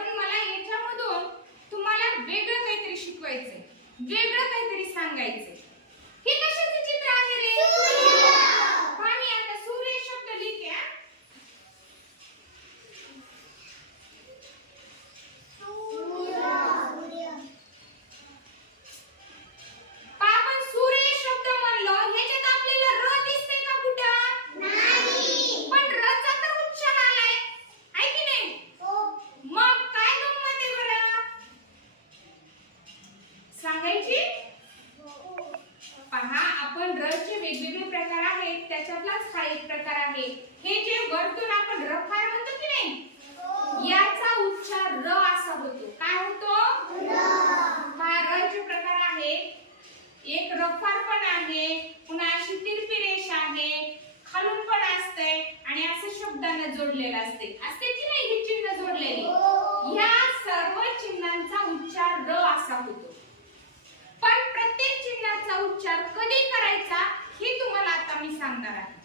पण मला याच्यामधून तुम्हाला वेगळं काहीतरी शिकवायचंय. वेगळं काहीतरी सांगायचंय. हे कशाचं चित्र आहे रे? नारळचे वेगवेगळे प्रकार आहेत त्याच्यातलाच हा एक प्रकार आहे. हे जे वर्तुळ आपण रफार म्हणतो की नाही? याचा उच्चार र असा होतो. काय होतो? Maddox.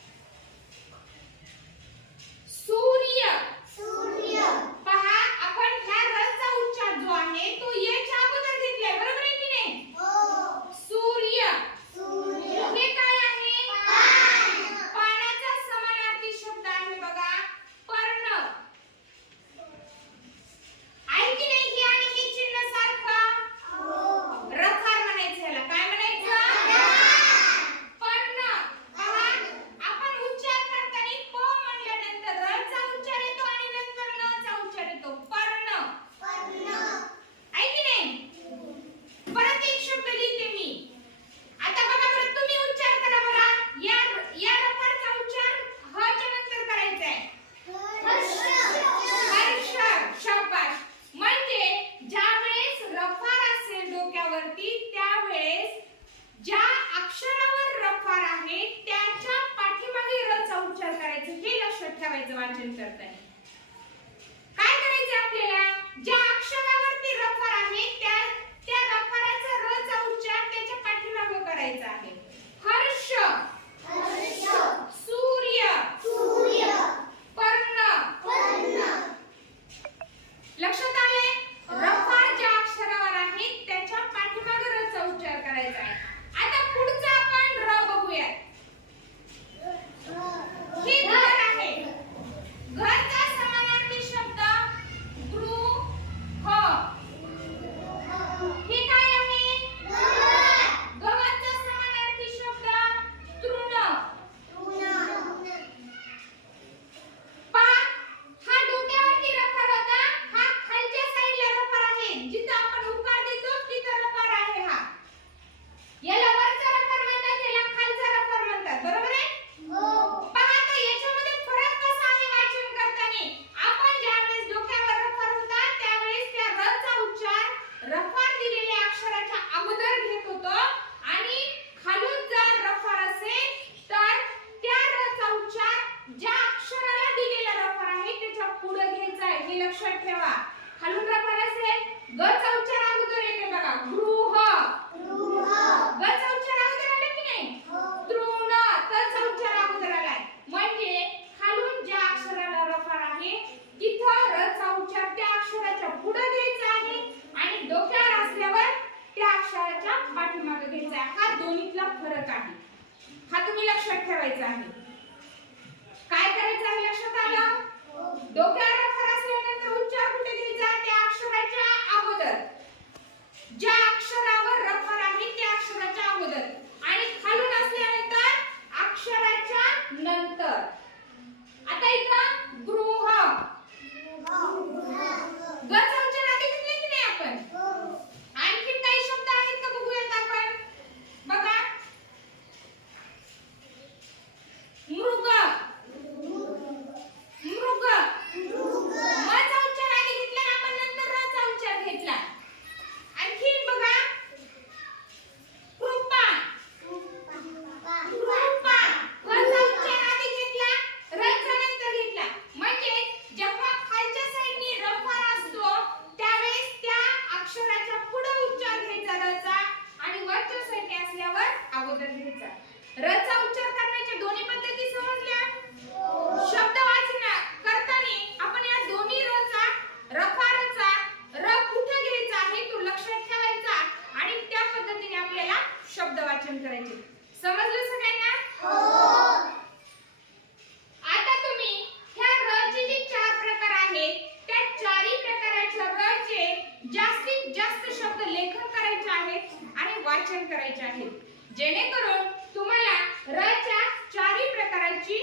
घ्यायचा आहे हा दोन्हीतला फरक आहे. हा तुम्ही लक्षात ठेवायचा आहे. काय करायचं आहे लक्षात आलं? डोक्यावर अक्षर असल्यानंतर उच्चार कुठे घ्यायचा? त्या अक्षराच्या अगोदर. ज्या अक्षरावर रफर आहे त्या अक्षराच्या अगोदर. आणि खालून असल्यानंतर अक्षराच्या नंतर. आता इथं गृह. गज पद्धतीचा रचा उच्चार करण्याच्या दोन्ही पद्धती समजल्या? शब्द वाचना करताना आपण या दोन्ही रचा रफा रचा र कुठे घ्यायचा आहे तो लक्षात ठेवायचा आणि त्या पद्धतीने आपल्याला शब्द वाचन करायचे. समजलं सगळ्यांना? हो. आता तुम्ही ह्या र जे चार प्रकार आहेत त्या चारही प्रकाराच्या र जास्तीत जास्त शब्द लेखन करायचे आहेत आणि वाचन करायचे आहेत. जेणेकरून तुम्हाला र च्या चारही प्रकारांची